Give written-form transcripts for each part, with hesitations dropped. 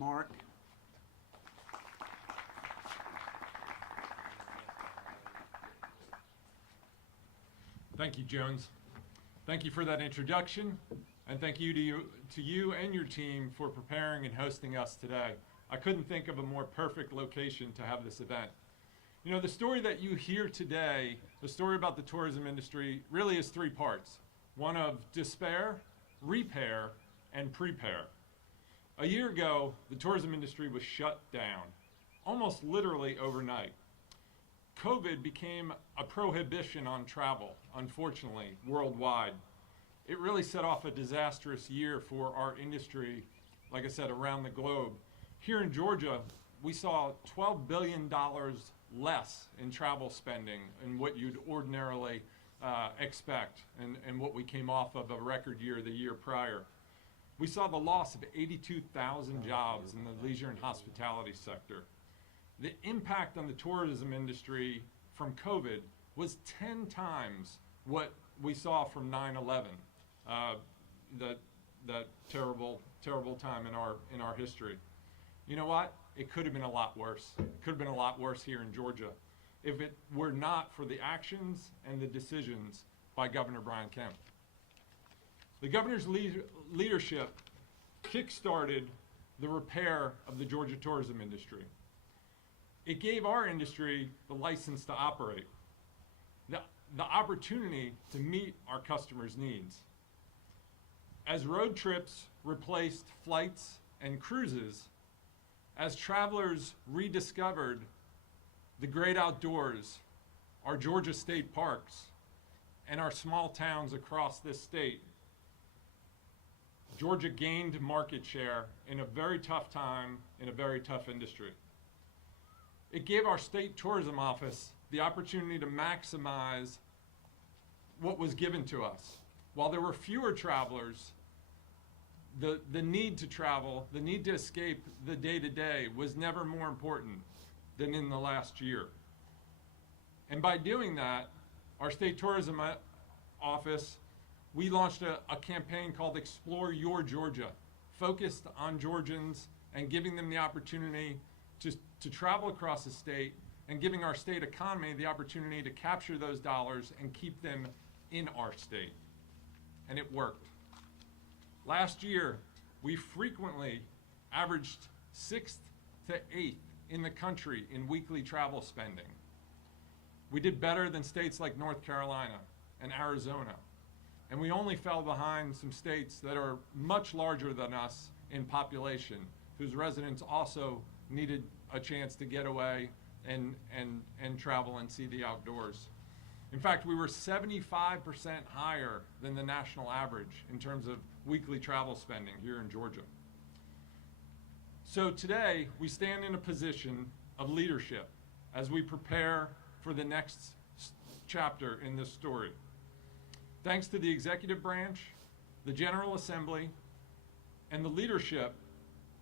Mark. Thank you, Jones. Thank you for that introduction, and thank you to you and your team for preparing and hosting us today. I couldn't think of a more perfect location to have this event. You know, the story that you hear today, the story about the tourism industry, really is three parts. One of despair, repair, and prepare. A year ago, the tourism industry was shut down, almost literally overnight. COVID became a prohibition on travel, unfortunately, worldwide. It really set off a disastrous year for our industry, like I said, around the globe. Here in Georgia, we saw $12 billion less in travel spending in what you'd ordinarily expect and what we came off of a record year the year prior. We saw the loss of 82,000 jobs in the leisure and hospitality sector. The impact on the tourism industry from COVID was 10 times what we saw from 9/11, that terrible, terrible time in our history. You know what? It could have been a lot worse. It could have been a lot worse here in Georgia if it were not for the actions and the decisions by Governor Brian Kemp. The governor's leadership kick-started the repair of the Georgia tourism industry. It gave our industry the license to operate, the opportunity to meet our customers' needs. As road trips replaced flights and cruises, as travelers rediscovered the great outdoors, our Georgia state parks, and our small towns across this state, Georgia gained market share in a very tough time in a very tough industry. It gave our state tourism office the opportunity to maximize what was given to us. While there were fewer travelers, the need to travel, the need to escape the day-to-day was never more important than in the last year. And by doing that, our state tourism office, we launched a campaign called Explore Your Georgia, focused on Georgians and giving them the opportunity to travel across the state and giving our state economy the opportunity to capture those dollars and keep them in our state. And it worked. Last year, we frequently averaged 6th to 8th in the country in weekly travel spending. We did better than states like North Carolina and Arizona. And we only fell behind some states that are much larger than us in population, whose residents also needed a chance to get away and travel and see the outdoors. In fact, we were 75% higher than the national average in terms of weekly travel spending here in Georgia. So today, we stand in a position of leadership as we prepare for the next chapter in this story. Thanks to the executive branch, the General Assembly, and the leadership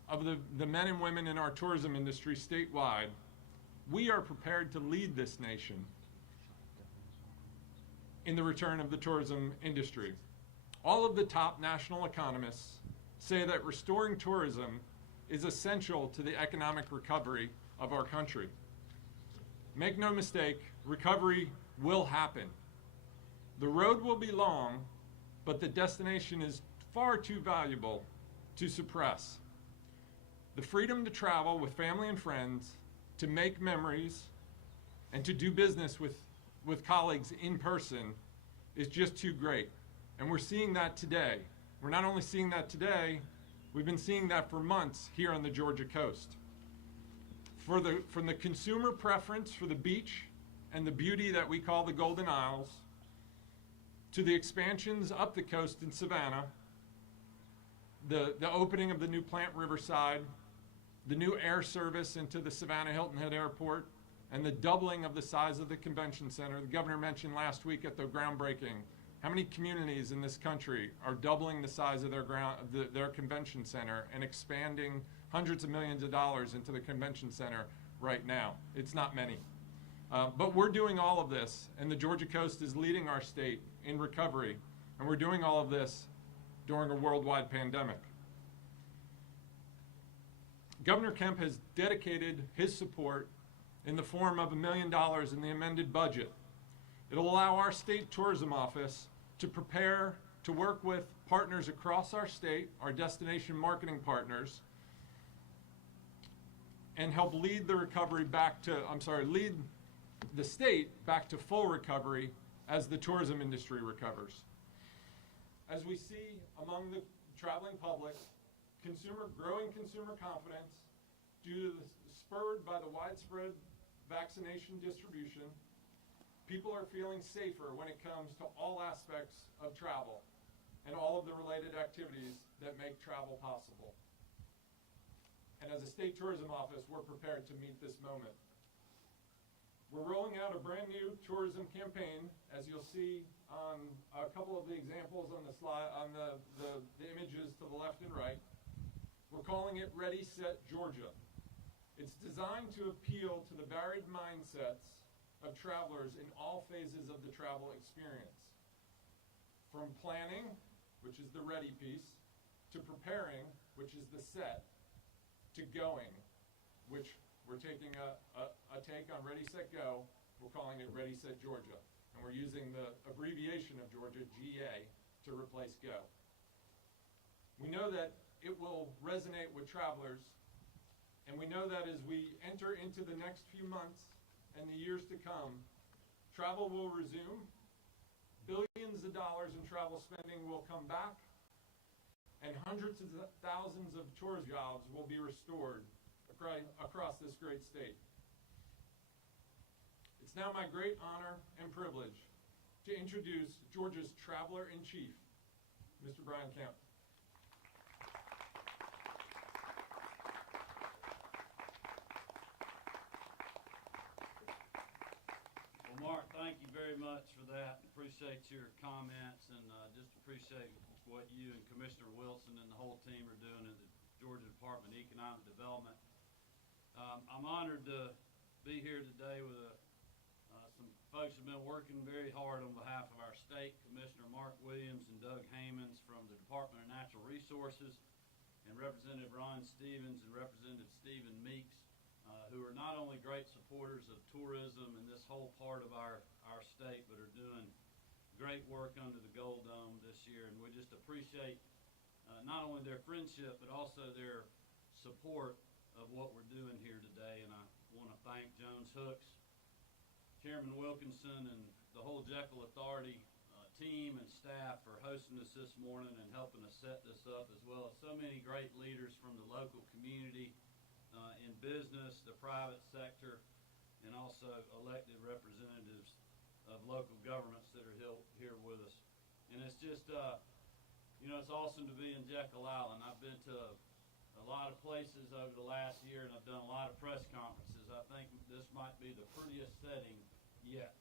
of the men and women in our tourism industry statewide, we are prepared to lead this nation in the return of the tourism industry. All of the top national economists say that restoring tourism is essential to the economic recovery of our country. Make no mistake, recovery will happen. The road will be long, but the destination is far too valuable to suppress. The freedom to travel with family and friends, to make memories, and to do business with colleagues in person is just too great. And we're seeing that today. We're not only seeing that today, we've been seeing that for months here on the Georgia coast. From the consumer preference for the beach and the beauty that we call the Golden Isles, to the expansions up the coast in Savannah, the opening of the new plant Riverside, the new air service into the Savannah Hilton Head Airport, and the doubling of the size of the convention center. The governor mentioned last week at the groundbreaking how many communities in this country are doubling the size of their convention center and expanding hundreds of millions of dollars into the convention center right now. It's not many. But we're doing all of this, and the Georgia coast is leading our state in recovery, and we're doing all of this during a worldwide pandemic. Governor Kemp has dedicated his support in the form of $1 million in the amended budget. It'll allow our state tourism office to prepare to work with partners across our state, our destination marketing partners, and help lead the state back to full recovery as the tourism industry recovers. As we see among the traveling public, growing consumer confidence due to spurred by the widespread vaccination distribution, people are feeling safer when it comes to all aspects of travel and all of the related activities that make travel possible. And as a state tourism office, we're prepared to meet this moment. We're rolling out a brand new tourism campaign, as you'll see on a couple of the examples on the slide, on the images to the left and right. We're calling it Ready, Set, Georgia. It's designed to appeal to the varied mindsets of travelers in all phases of the travel experience. From planning, which is the ready piece, to preparing, which is the set, to going, which we're taking a take on Ready, Set, Go. We're calling it Ready, Set, Georgia. And we're using the abbreviation of Georgia, GA, to replace Go. We know that it will resonate with travelers, and we know that as we enter into the next few months and the years to come, travel will resume, billions of dollars in travel spending will come back, and hundreds of thousands of tourist jobs will be restored across this great state. It's now my great honor and privilege to introduce Georgia's Traveler-in-Chief, Mr. Brian Kemp. Mark, thank you very much for that. Appreciate your comments, and just appreciate what you and Commissioner Wilson and the whole team are doing in the Georgia Department of Economic Development. I'm honored to be here today with some folks who have been working very hard on behalf of our state, Commissioner Mark Williams and Doug Hamons from the Department of Natural Resources, and Representative Ron Stevens and Representative Stephen Meeks, who are not only great supporters of tourism in this whole part of our state, but are doing great work under the Gold Dome this year. And we just appreciate not only their friendship, but also their support of what we're doing here today. And I want to thank Jones Hooks, Chairman Wilkinson, and the whole Jekyll Authority team and staff for hosting us this morning and helping us set this up, as well as so many great leaders from the local community, in business, the private sector, and also elected representatives of local governments that are here with us. And it's just, it's awesome to be in Jekyll Island. I've been to a lot of places over the last year, and I've done a lot of press conferences. I think this might be the prettiest setting yet.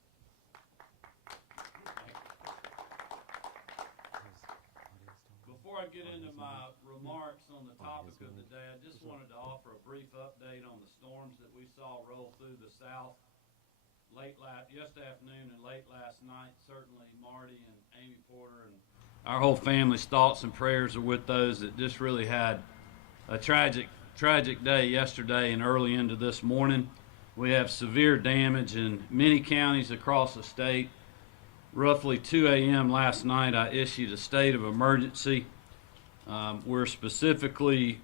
Before I get into my remarks on the topic of the day, I just wanted to offer a brief update on the storms that we saw roll through the South yesterday afternoon and late last night. Certainly Marty and Amy Porter and our whole family's thoughts and prayers are with those that just really had a tragic day yesterday and early into this morning. We have severe damage in many counties across the state. Roughly 2 a.m. last night, I issued a state of emergency. We're specifically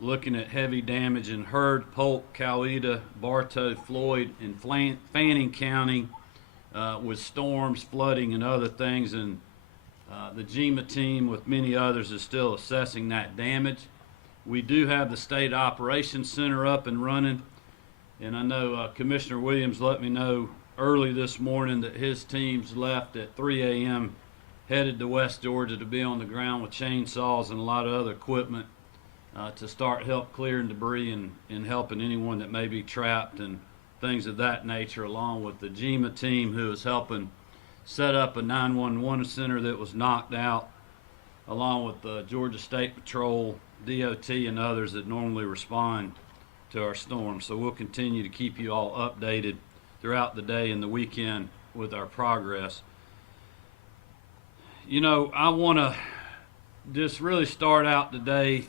looking at heavy damage in Heard, Polk, Coweta, Bartow, Floyd, and Fanning County with storms, flooding, and other things. And the GEMA team, with many others, is still assessing that damage. We do have the State Operations Center up and running. And I know Commissioner Williams let me know early this morning that his teams left at 3 a.m. headed to West Georgia to be on the ground with chainsaws and a lot of other equipment to start help clearing debris and helping anyone that may be trapped and things of that nature, along with the GEMA team who is helping set up a 911 center that was knocked out, along with the Georgia State Patrol, DOT, and others that normally respond to our storms. So we'll continue to keep you all updated throughout the day and the weekend with our progress. I want to just really start out today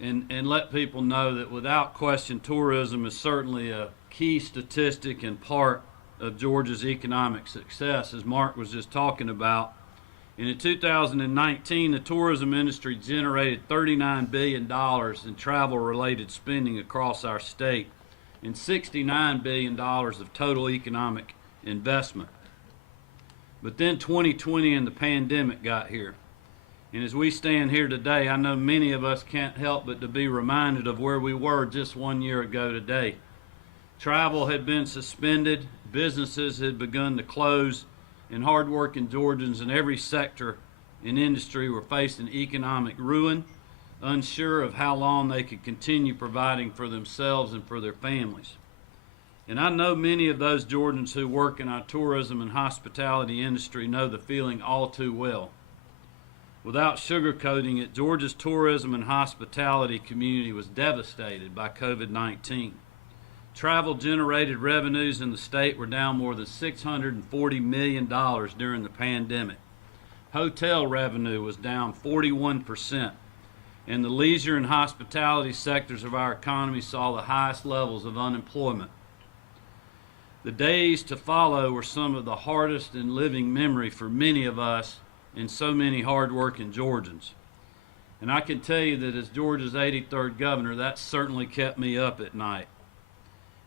and let people know that without question, tourism is certainly a key statistic and part of Georgia's economic success, as Mark was just talking about. And in 2019, the tourism industry generated $39 billion in travel-related spending across our state and $69 billion of total economic investment. But then 2020 and the pandemic got here. And as we stand here today, I know many of us can't help but to be reminded of where we were just 1 year ago today. Travel had been suspended, businesses had begun to close, and hardworking Georgians in every sector and industry were facing economic ruin, unsure of how long they could continue providing for themselves and for their families. And I know many of those Georgians who work in our tourism and hospitality industry know the feeling all too well. Without sugarcoating it, Georgia's tourism and hospitality community was devastated by COVID-19. Travel-generated revenues in the state were down more than $640 million during the pandemic. Hotel revenue was down 41%, and the leisure and hospitality sectors of our economy saw the highest levels of unemployment. The days to follow were some of the hardest in living memory for many of us and so many hard-working Georgians. And I can tell you that as Georgia's 83rd governor, that certainly kept me up at night.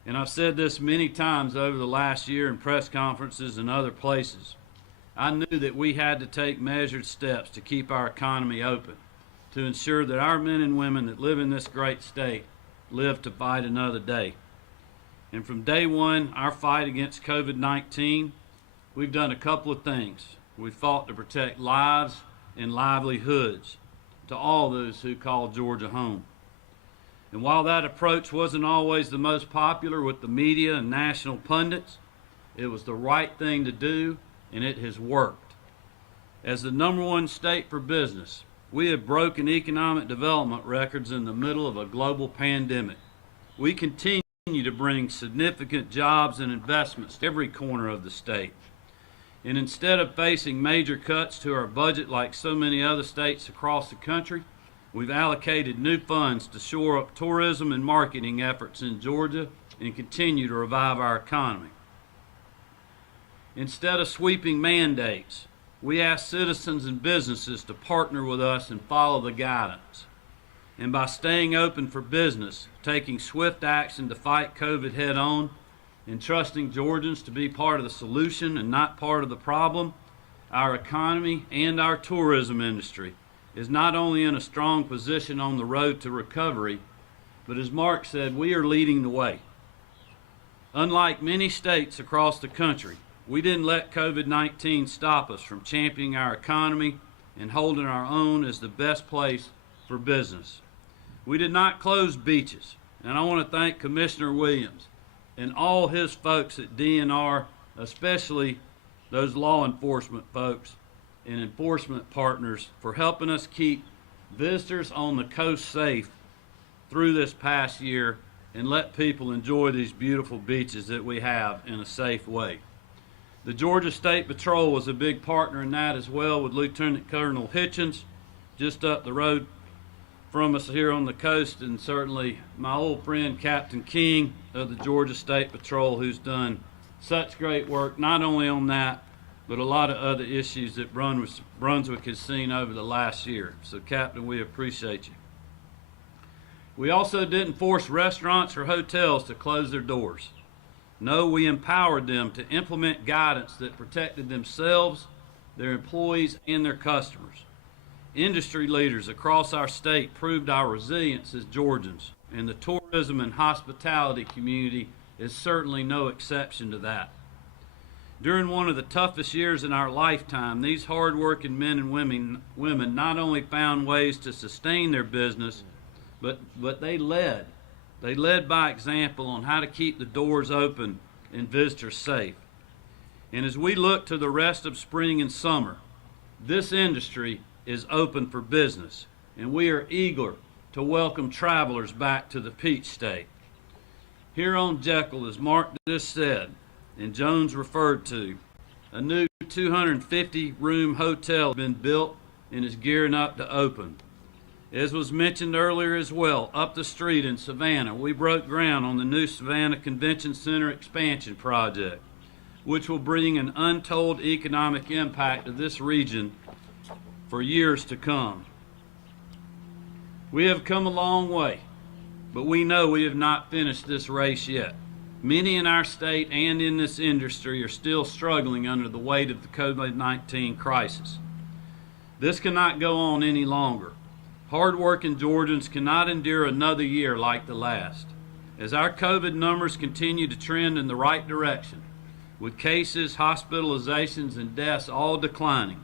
And I've said this many times over the last year in press conferences and other places. I knew that we had to take measured steps to keep our economy open, to ensure that our men and women that live in this great state live to fight another day. And from day one, our fight against COVID-19, we've done a couple of things. We fought to protect lives and livelihoods to all those who call Georgia home. And while that approach wasn't always the most popular with the media and national pundits, it was the right thing to do, and it has worked. As the #1 state for business, we have broken economic development records in the middle of a global pandemic. We continue to bring significant jobs and investments to every corner of the state. And instead of facing major cuts to our budget like so many other states across the country, we've allocated new funds to shore up tourism and marketing efforts in Georgia and continue to revive our economy. Instead of sweeping mandates, we ask citizens and businesses to partner with us and follow the guidance. And by staying open for business, taking swift action to fight COVID head-on, and trusting Georgians to be part of the solution and not part of the problem, our economy and our tourism industry is not only in a strong position on the road to recovery, but as Mark said, we are leading the way. Unlike many states across the country, we didn't let COVID-19 stop us from championing our economy and holding our own as the best place for business. We did not close beaches, and I want to thank Commissioner Williams and all his folks at DNR, especially those law enforcement folks and enforcement partners, for helping us keep visitors on the coast safe through this past year and let people enjoy these beautiful beaches that we have in a safe way. The Georgia State Patrol was a big partner in that as well, with Lieutenant Colonel Hitchens just up the road from us here on the coast, and certainly my old friend Captain King of the Georgia State Patrol, who's done such great work not only on that but a lot of other issues that Brunswick has seen over the last year. So Captain, we appreciate you. We also didn't force restaurants or hotels to close their doors. No, we empowered them to implement guidance that protected themselves, their employees, and their customers. Industry leaders across our state proved our resilience as Georgians, and the tourism and hospitality community is certainly no exception to that. During one of the toughest years in our lifetime, these hard-working men and women not only found ways to sustain their business, but they led. They led by example on how to keep the doors open and visitors safe. And as we look to the rest of spring and summer, this industry is open for business, and we are eager to welcome travelers back to the Peach State. Here on Jekyll, as Mark just said, and Jones referred to, a new 250-room hotel has been built and is gearing up to open. As was mentioned earlier as well, up the street in Savannah, we broke ground on the new Savannah Convention Center expansion project, which will bring an untold economic impact to this region for years to come. We have come a long way, but we know we have not finished this race yet. Many in our state and in this industry are still struggling under the weight of the COVID-19 crisis. This cannot go on any longer. Hard-working Georgians cannot endure another year like the last. As our COVID numbers continue to trend in the right direction, with cases, hospitalizations, and deaths all declining,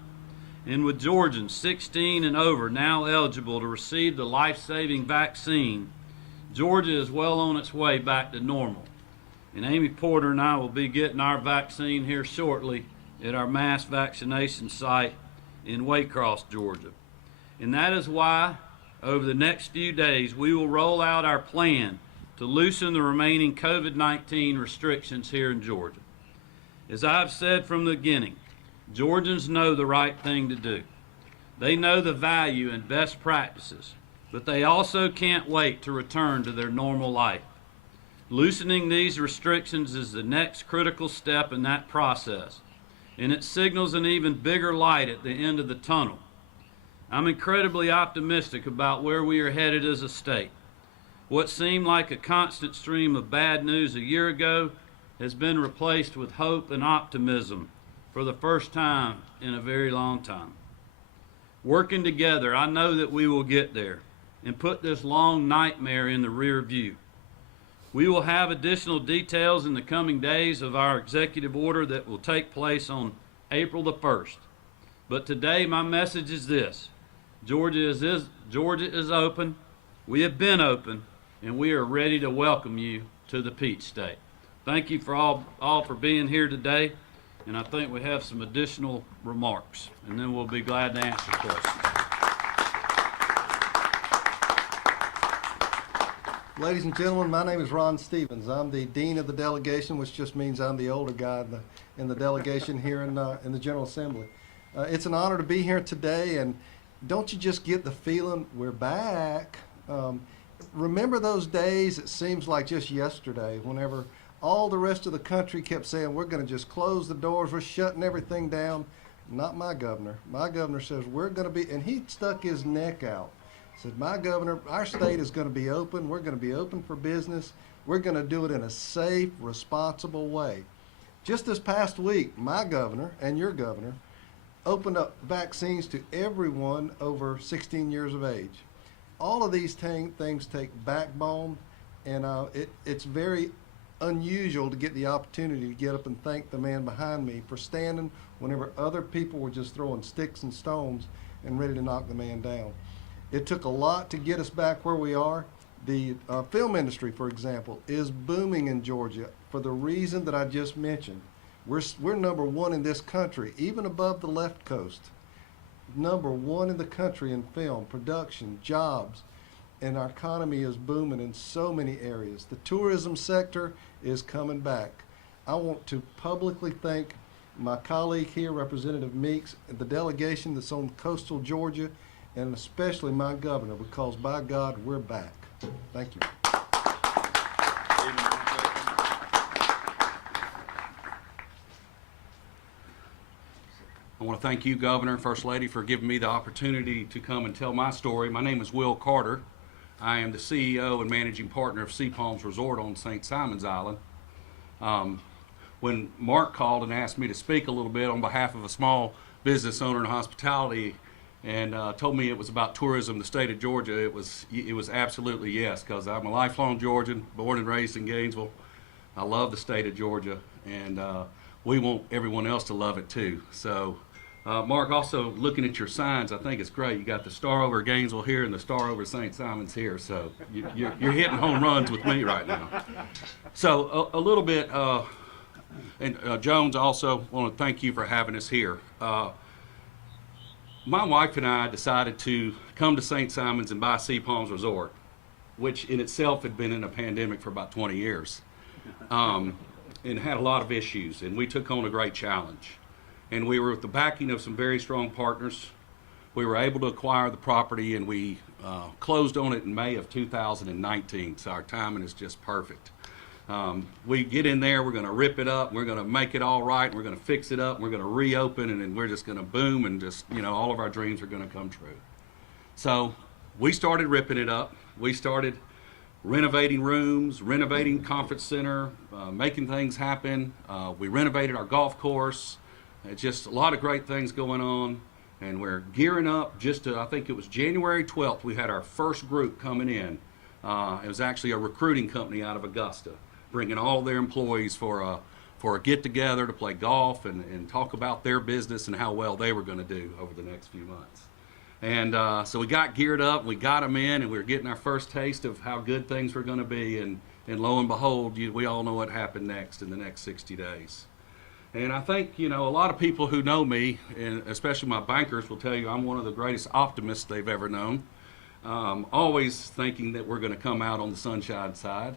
and with Georgians 16 and over now eligible to receive the life-saving vaccine, Georgia is well on its way back to normal. And Amy Porter and I will be getting our vaccine here shortly at our mass vaccination site in Waycross, Georgia. And that is why, over the next few days, we will roll out our plan to loosen the remaining COVID-19 restrictions here in Georgia. As I've said from the beginning, Georgians know the right thing to do. They know the value and best practices, but they also can't wait to return to their normal life. Loosening these restrictions is the next critical step in that process, and it signals an even bigger light at the end of the tunnel. I'm incredibly optimistic about where we are headed as a state. What seemed like a constant stream of bad news a year ago has been replaced with hope and optimism for the first time in a very long time. Working together, I know that we will get there and put this long nightmare in the rear view. We will have additional details in the coming days of our executive order that will take place on April the 1st. But today my message is this: Georgia is open, we have been open, and we are ready to welcome you to the Peach State. Thank you for all for being here today, and I think we have some additional remarks, and then we'll be glad to answer questions. Ladies and gentlemen, my name is Ron Stevens. I'm the Dean of the delegation, which just means I'm the older guy in the delegation here in the General Assembly. It's an honor to be here today, and don't you just get the feeling we're back? Remember those days, it seems like just yesterday, whenever all the rest of the country kept saying, we're going to just close the doors, we're shutting everything down. Not my governor. My governor says we're going to be, and he stuck his neck out. Said, my governor, our state is going to be open. We're going to be open for business. We're going to do it in a safe, responsible way. Just this past week, my governor and your governor opened up vaccines to everyone over 16 years of age. All of these things take backbone, and it's very unusual to get the opportunity to get up and thank the man behind me for standing whenever other people were just throwing sticks and stones and ready to knock the man down. It took a lot to get us back where we are. The film industry, for example, is booming in Georgia for the reason that I just mentioned. We're number one in this country, even above the left coast. Number one in the country in film, production, jobs, and our economy is booming in so many areas. The tourism sector is coming back. I want to publicly thank my colleague here, Representative Meeks, and the delegation that's on coastal Georgia, and especially my governor, because by God, we're back. Thank you. I want to thank you, Governor and First Lady, for giving me the opportunity to come and tell my story. My name is Will Carter. I am the CEO and managing partner of Sea Palms Resort on St. Simon's Island. When Mark called and asked me to speak a little bit on behalf of a small business owner in hospitality and told me it was about tourism, the state of Georgia, it was absolutely yes, because I'm a lifelong Georgian, born and raised in Gainesville. I love the state of Georgia, and we want everyone else to love it too. So, Mark, also looking at your signs, I think it's great. You got the star over Gainesville here and the star over St. Simon's here, so you're hitting home runs with me right now. So a little bit, and Jones, also want to thank you for having us here. My wife and I decided to come to St. Simon's and buy Sea Palms Resort, which in itself had been in a pandemic for about 20 years, and had a lot of issues, and we took on a great challenge. And we were with the backing of some very strong partners. we were able to acquire the property, and we closed on it in May of 2019, so our timing is just perfect. We get in there, we're going to rip it up, we're going to make it all right, we're going to fix it up, we're going to reopen, and then we're just going to boom, and just, you know, all of our dreams are going to come true. So we started ripping it up. We started renovating rooms, renovating conference center, making things happen. We renovated our golf course. It's just a lot of great things going on, and we're gearing up just to, I think it was January 12th, we had our first group coming in. It was actually a recruiting company out of Augusta, bringing all their employees for a get-together to play golf and talk about their business and how well they were going to do over the next few months. And so we got geared up, we got them in, and we were getting our first taste of how good things were going to be, and lo and behold, we all know what happened next in the next 60 days. And I think, you know, a lot of people who know me, and especially my bankers, will tell you I'm one of the greatest optimists they've ever known. Always thinking that we're going to come out on the sunshine side.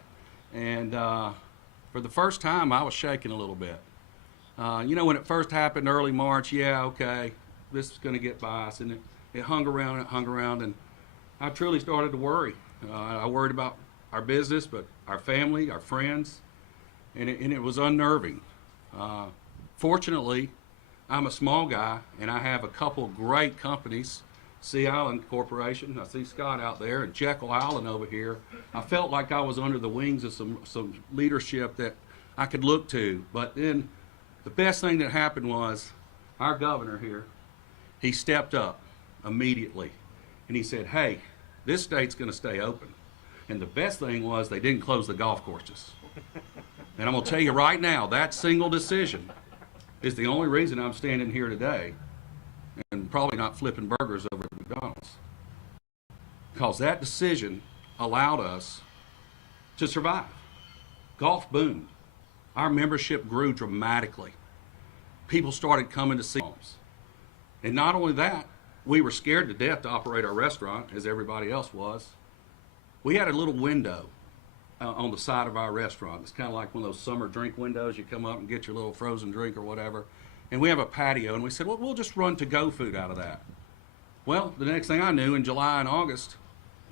And for the first time, I was shaking a little bit. You know, when it first happened early March, yeah, okay, this is going to get by us. And it hung around, and I truly started to worry. I worried about our business, but our family, our friends, and it was unnerving. Fortunately, I'm a small guy, and I have a couple great companies. Sea Island Corporation, I see Scott out there, and Jekyll Island over here. I felt like I was under the wings of some leadership that I could look to. But then the best thing that happened was our governor here, he stepped up immediately, and he said, hey, this state's going to stay open. And the best thing was they didn't close the golf courses. And I'm going to tell you right now, that single decision is the only reason I'm standing here today and probably not flipping burgers over at McDonald's. Because that decision allowed us to survive. Golf boomed. Our membership grew dramatically. People started coming to see us. And not only that, we were scared to death to operate our restaurant, as everybody else was. We had a little window on the side of our restaurant. It's kind of like one of those summer drink windows. You come up and get your little frozen drink or whatever. And we have a patio, and we said, well, we'll just run to-go food out of that. Well, the next thing I knew, in July and August,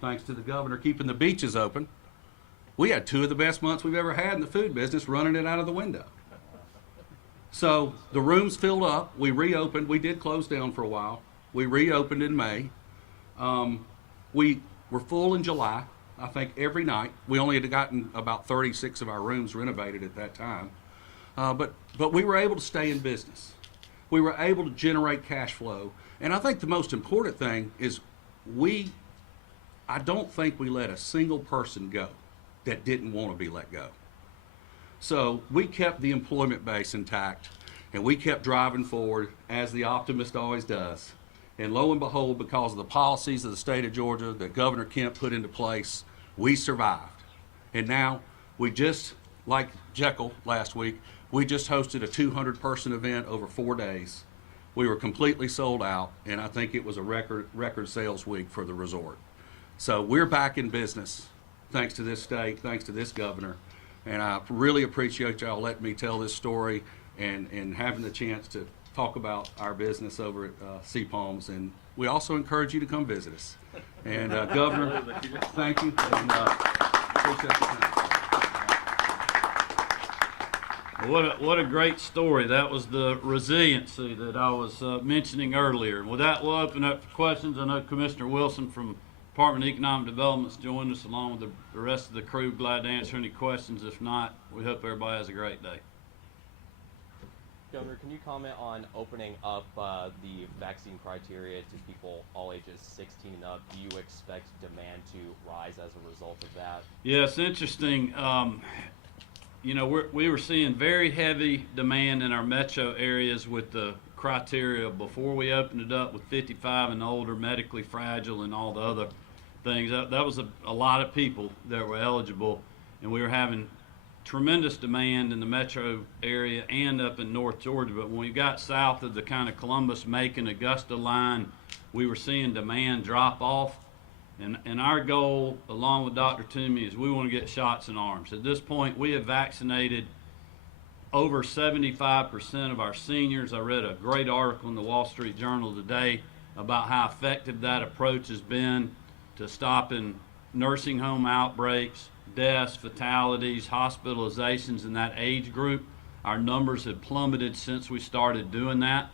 thanks to the governor keeping the beaches open, we had 2 of the best months we've ever had in the food business, running it out of the window. So the rooms filled up. We reopened. We did close down for a while. We reopened in May. We were full in July, I think every night. We only had gotten about 36 of our rooms renovated at that time. But we were able to stay in business. We were able to generate cash flow. And I think the most important thing is I don't think we let a single person go that didn't want to be let go. So we kept the employment base intact, and we kept driving forward, as the optimist always does. And lo and behold, because of the policies of the state of Georgia that Governor Kemp put into place, we survived. And now we just, like Jekyll last week, we just hosted a 200-person event over 4 days. We were completely sold out, and I think it was a record sales week for the resort. So we're back in business, thanks to this state, thanks to this governor, and I really appreciate y'all letting me tell this story and having the chance to talk about our business over at Sea Palms. And we also encourage you to come visit us. And Governor, thank you, and appreciate the time. What a great story. That was the resiliency that I was mentioning earlier. With that, we'll open up for questions. I know Commissioner Wilson from Department of Economic Development is joining us, along with the rest of the crew. Glad to answer any questions. If not, we hope everybody has a great day. Governor, can you comment on opening up the vaccine criteria to people all ages 16 and up? Do you expect demand to rise as a result of that? Yeah, it's interesting. You know, we were seeing very heavy demand in our metro areas with the criteria before we opened it up with 55 and older, medically fragile, and all the other things. That was a lot of people that were eligible, and we were having tremendous demand in the metro area and up in North Georgia. But when we got south of the kind of Columbus, Macon, Augusta line, we were seeing demand drop off. And our goal, along with Dr. Toomey, is we want to get shots in arms. At this point, we have vaccinated over 75% of our seniors. I read a great article in the Wall Street Journal today about how effective that approach has been to stopping nursing home outbreaks, deaths, fatalities, hospitalizations in that age group. Our numbers have plummeted since we started doing that,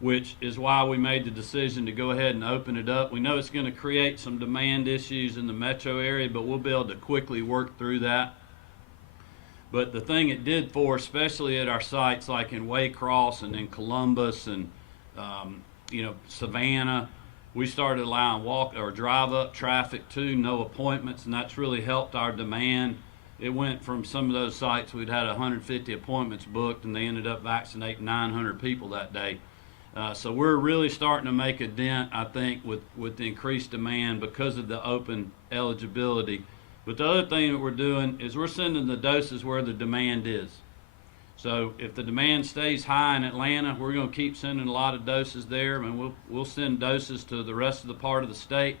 which is why we made the decision to go ahead and open it up. We know it's going to create some demand issues in the metro area, but we'll be able to quickly work through that. But the thing it did for, especially at our sites like in Waycross and in Columbus and Savannah, we started allowing walk or drive up traffic too, no appointments, and that's really helped our demand. It went from some of those sites we'd had 150 appointments booked, and they ended up vaccinating 900 people that day. So we're really starting to make a dent, I think, with the increased demand because of the open eligibility. But the other thing that we're doing is we're sending the doses where the demand is. So if the demand stays high in Atlanta, we're going to keep sending a lot of doses there, and we'll send doses to the rest of the part of the state.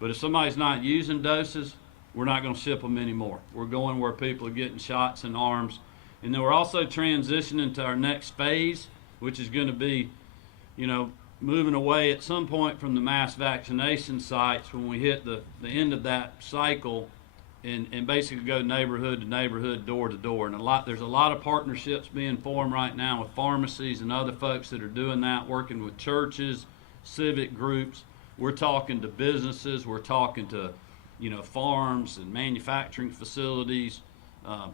But if somebody's not using doses, we're not going to ship them anymore. We're going where people are getting shots in arms. And then we're also transitioning to our next phase, which is going to be, moving away at some point from the mass vaccination sites when we hit the end of that cycle, and basically go neighborhood to neighborhood, door to door. And there's a lot of partnerships being formed right now with pharmacies and other folks that are doing that, working with churches, civic groups. We're talking to businesses, we're talking to farms and manufacturing facilities,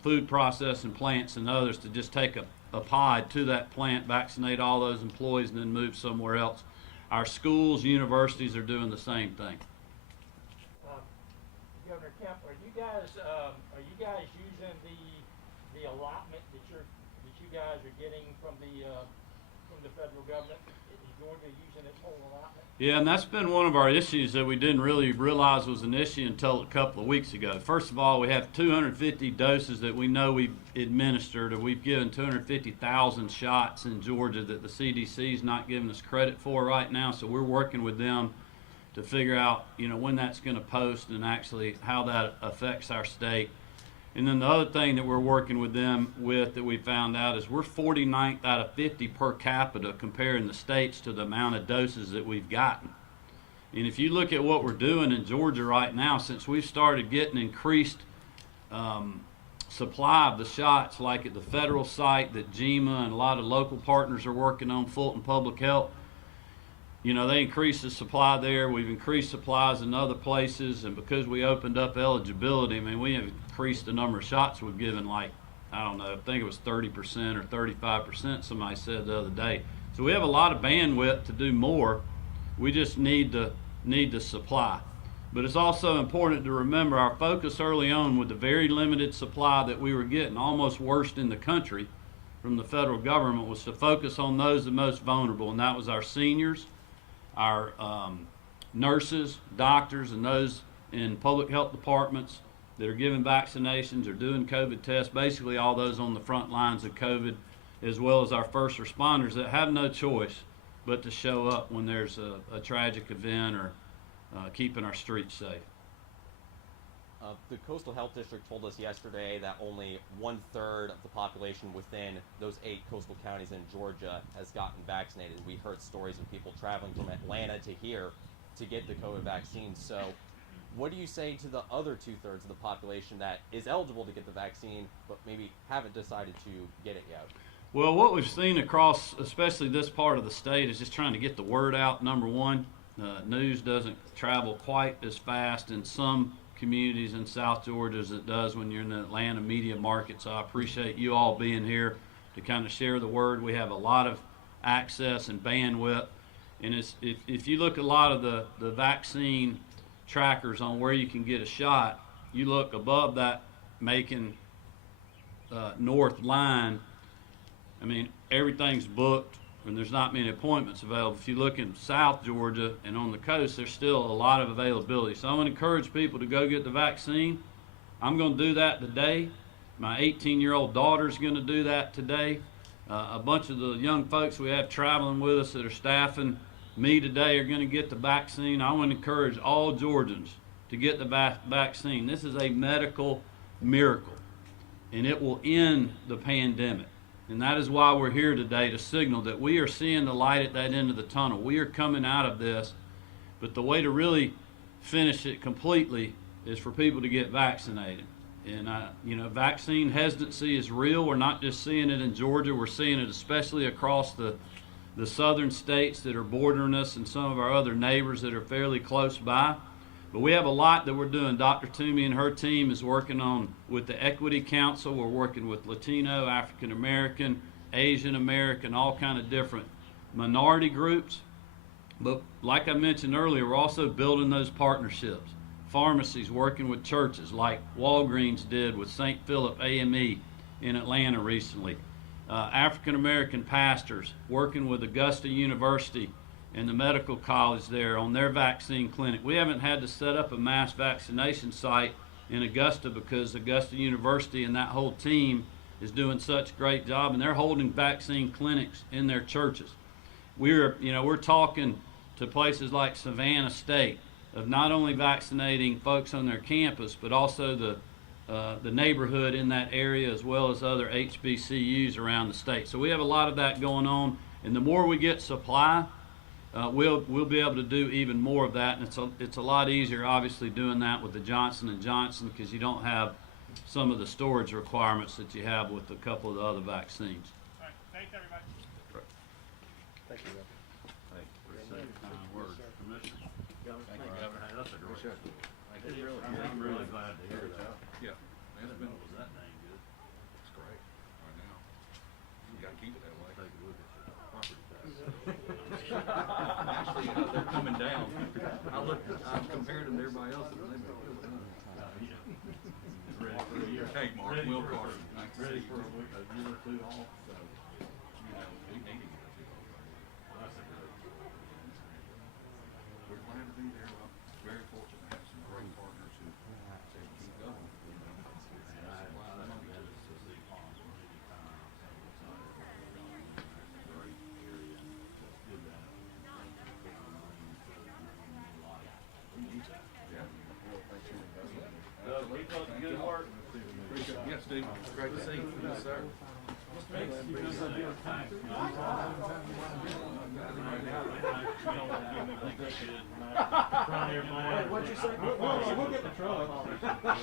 food processing plants and others, to just take a pod to that plant, vaccinate all those employees, and then move somewhere else. Our schools, universities are doing the same thing. Governor Kemp, are you guys using the allotment that you guys are getting from the federal government? Is Georgia using its whole allotment? Yeah, and that's been one of our issues that we didn't really realize was an issue until a couple of weeks ago. First of all, we have 250 doses that we know we've administered, or we've given 250,000 shots in Georgia that the CDC is not giving us credit for right now. So we're working with them to figure out, when that's going to post and actually how that affects our state. And then the other thing that we're working with them that we found out is we're 49th out of 50 per capita comparing the states to the amount of doses that we've gotten. And if you look at what we're doing in Georgia right now, since we've started getting increased supply of the shots, like at the federal site that GEMA and a lot of local partners are working on, Fulton Public Health, they increased the supply there. We've increased supplies in other places, and because we opened up eligibility, we have increased the number of shots we've given, I think it was 30% or 35%, somebody said the other day. So we have a lot of bandwidth to do more. We just need the supply. But it's also important to remember our focus early on with the very limited supply that we were getting, almost worst in the country from the federal government, was to focus on those the most vulnerable, and that was our seniors, our nurses, doctors, and those in public health departments that are giving vaccinations or doing COVID tests, basically all those on the front lines of COVID, as well as our first responders that have no choice but to show up when there's a tragic event or keeping our streets safe. The Coastal Health District told us yesterday that only 1/3 of the population within those 8 coastal counties in Georgia has gotten vaccinated. We heard stories of people traveling from Atlanta to here to get the COVID vaccine. So what do you say to the other 2/3 of the population that is eligible to get the vaccine but maybe haven't decided to get it yet? Well, what we've seen across, especially this part of the state, is just trying to get the word out, number one. News doesn't travel quite as fast in some communities in South Georgia as it does when you're in the Atlanta media market. So I appreciate you all being here to kind of share the word. We have a lot of access and bandwidth. And if you look at a lot of the vaccine trackers on where you can get a shot, you look above that Macon north line, everything's booked and there's not many appointments available. If you look in South Georgia and on the coast, there's still a lot of availability. So I'm going to encourage people to go get the vaccine. I'm going to do that today. My 18-year-old daughter's going to do that today. A bunch of the young folks we have traveling with us that are staffing me today are going to get the vaccine. I want to encourage all Georgians to get the vaccine. This is a medical miracle, and it will end the pandemic. And that is why we're here today, to signal that we are seeing the light at that end of the tunnel. We are coming out of this, but the way to really finish it completely is for people to get vaccinated. And, vaccine hesitancy is real. We're not just seeing it in Georgia. We're seeing it especially across the southern states that are bordering us and some of our other neighbors that are fairly close by. But we have a lot that we're doing. Dr. Toomey and her team is working on with the Equity Council. We're working with Latino, African American, Asian American, all kind of different minority groups. But like I mentioned earlier, we're also building those partnerships. Pharmacies working with churches like Walgreens did with St. Philip AME in Atlanta recently. African American pastors working with Augusta University and the medical college there on their vaccine clinic. We haven't had to set up a mass vaccination site in Augusta because Augusta University and that whole team is doing such a great job, and they're holding vaccine clinics in their churches. We're talking to places like Savannah State of not only vaccinating folks on their campus, but also the neighborhood in that area, as well as other HBCUs around the state. So we have a lot of that going on, and the more we get supply, we'll be able to do even more of that, and it's a lot easier, obviously, doing that with the Johnson & Johnson, because you don't have some of the storage requirements that you have with a couple of the other vaccines. All right, thanks, everybody. Thank you. Thank you for saying kind words, Commissioner. Thank you, Governor. Hey, that's a great story. I'm really glad to hear that. Yeah. It's been, Was that name good? it's great right now. You gotta keep it that way. Take a look at your property tax. Actually, they're coming down. I compared them to everybody else and they've been really done. Ready for a year. Hey, Mark, Ready Will for- Carter. Nice to Ready see for you. a year or two off, so. We need to get a few of those. That's a good. We're glad to be there. We're very fortunate to have some great partners who say keep going. You know. And I know that is to see Palms many times, so it's a great area, and it's good to have. We need that. Yeah. Keep up the good work. Appreciate it. Yes, Steve. Great to see you. Yes, sir. What'd you say? We'll get in the truck. Nice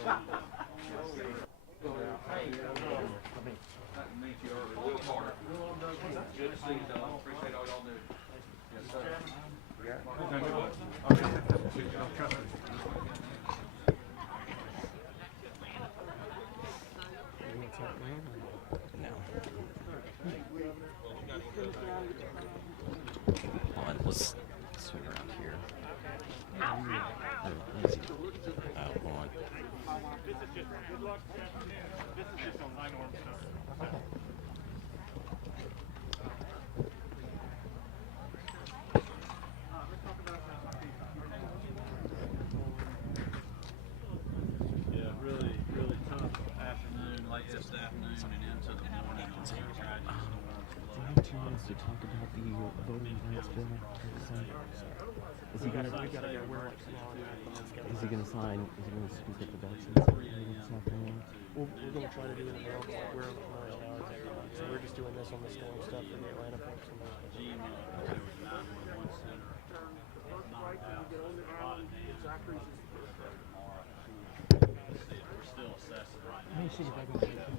to meet you earlier. Will Carter. Good to see you, Doug. Appreciate all y'all do. Yes, sir. Hold on, let's swing around here. Let's see. Hold on. This is just, good luck this afternoon. This is just on line order stuff. Yeah, really, really tough afternoon, late this afternoon and into the morning on some tragic storms. 2 minutes to talk about the voting rights bill. Is he gonna sign? Is he gonna speak at the vaccine this afternoon? We're going to try to do it now, but we're on the hours every night. So we're just doing this on the storm stuff for the Atlanta folks. There was 911 center knocked out, so a lot of damage. Tomorrow, we're still assessing right now. Let me see if I can get it.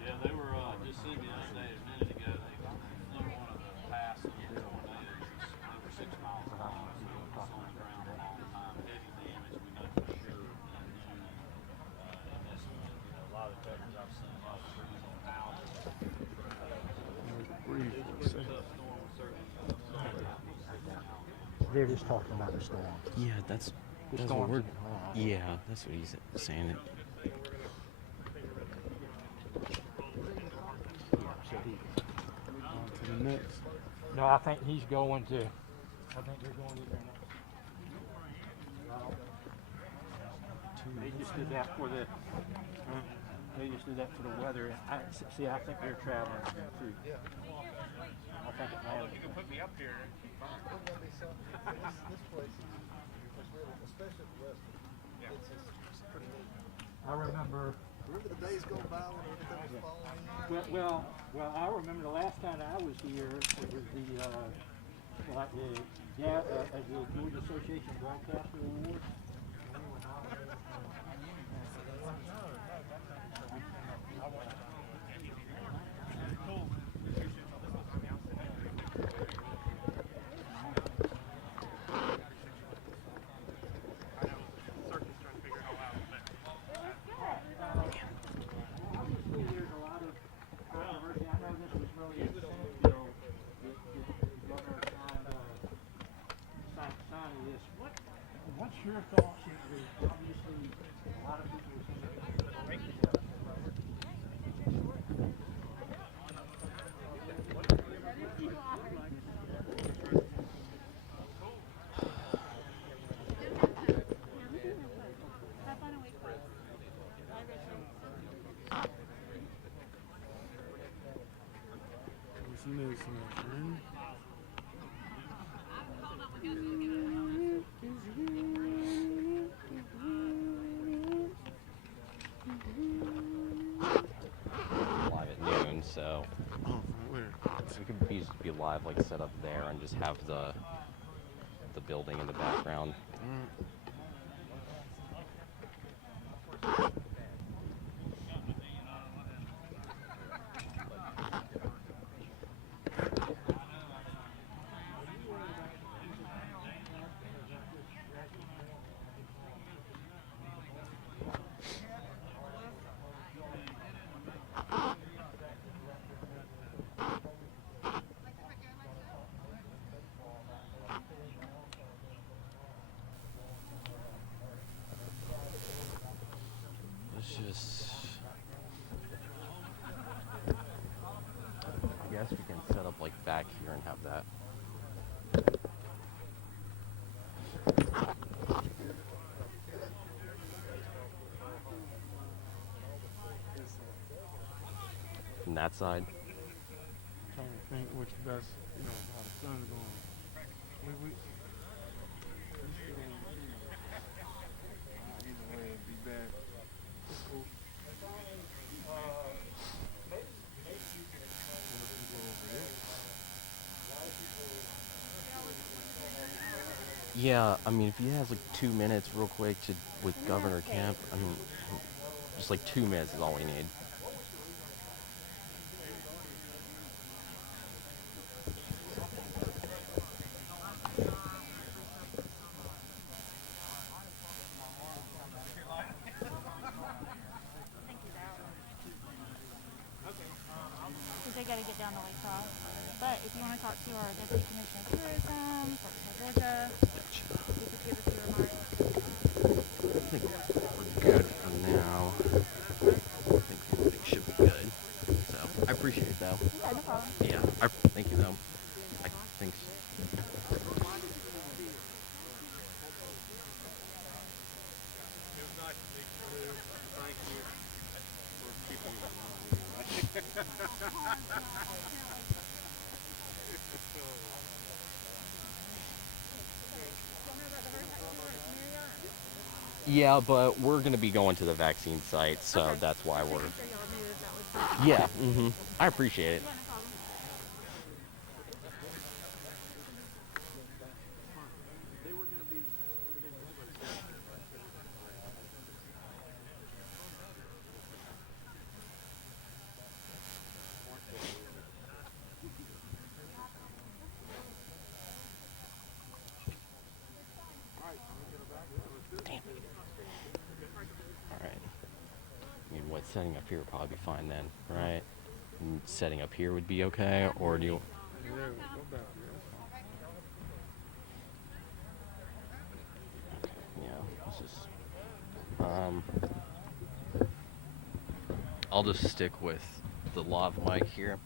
Yeah, they were, just sent me an update a minute ago, they want to pass some tornadoes, they were 6 miles long, so it was on the ground a long time, heavy damage, we know for sure. And this, a lot of the coverage I've seen, a lot of trees on houses. It's a tough storm, we certainly. They're just talking about the storm. Yeah, that's what storm's we're. getting wrong. Yeah, that's what he's saying. On to the next. No, I think he's going to. I think they're going to there now. They just did that for the. They just did that for the weather. I think they're traveling too. I think it matters. You can put me up here. especially at the restaurant. It's pretty neat. I remember. Remember the days go by when everything was falling in? Well, I remember the last time I was here, it was the Georgia Association Broadcaster Award. Obviously, there's a lot of controversy. I know this was really a Senate bill that the governor signed this. What's your thoughts? Obviously, a lot of people are saying live at noon, so we could be live, like set up there and just have the building in the background. I guess we can set up like back here and have that. From that side. Trying to think which best, how the sun's going. Either way, it'd be bad. It's cool. Yeah, I mean, if he has like 2 minutes real quick with Governor Kemp, I mean, just like 2 minutes is all we need. Because they got to get down to Lake Charles. But if you want to talk to our Deputy Commissioner of Tourism, for Georgia, you could give us your remarks. I think we're good for now. I think everything should be good. So, I appreciate it though. Yeah, no problem. Yeah, thank you though. I think yeah, but we're going to be going to the vaccine site, so Okay. that's why we're... Making sure y'all knew that was Yeah, I appreciate it. Yeah, no problem. Alright. I mean, what, setting up here would probably be fine then, right? And setting up here would be okay, or do you... Yeah, go back. Yeah, let's just... I'll just stick with the lav mic here.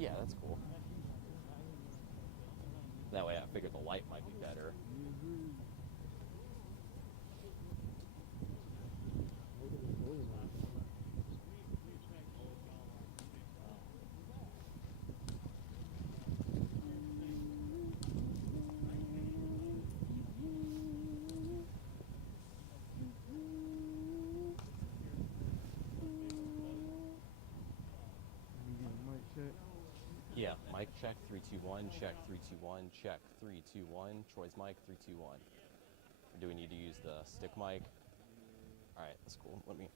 Yeah, that's cool. That way I figured the light might be better. Mic check. Yeah, mic check 321, check 321, check 321. Troy's mic 321. Or do we need to use the stick mic? All right, that's cool. Let me